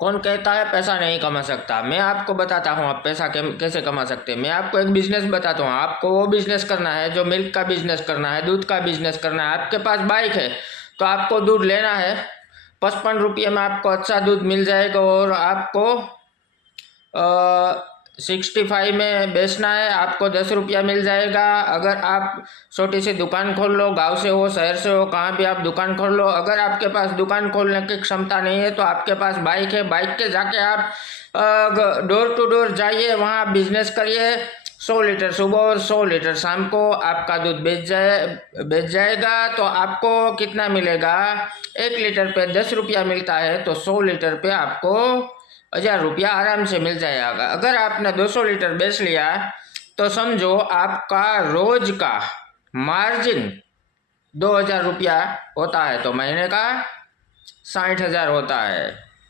कौन कहता है पैसा नहीं कमा सकता? मैं आपको बताता हूँ आप पैसा कैसे कमा सकते हैं। मैं आपको एक बिजनेस बताता हूँ। आपको वो बिजनेस करना है जो मिल्क का बिजनेस करना है, दूध का बिजनेस करना है। आपके पास बाइक है तो आपको दूध लेना है, 55 रुपये में आपको अच्छा दूध मिल जाएगा और आपको 65 में बेचना है, आपको 10 रुपया मिल जाएगा। अगर आप छोटी सी दुकान खोल लो, गांव से हो शहर से हो कहाँ भी आप दुकान खोल लो, अगर आपके पास दुकान खोलने की क्षमता नहीं है तो आपके पास बाइक है, बाइक के जाके आप डोर टू डोर जाइए, वहाँ बिजनेस करिए। 100 लीटर सुबह और 100 लीटर शाम को आपका दूध बेच जाएगा। तो आपको कितना मिलेगा? 1 लीटर पे 10 रुपया मिलता है तो 100 लीटर पे आपको 1000 रुपया आराम से मिल जाएगा। अगर आपने 200 लीटर बेच लिया तो समझो आपका रोज का मार्जिन 2000 रुपया होता है, तो महीने का 60,000 होता है।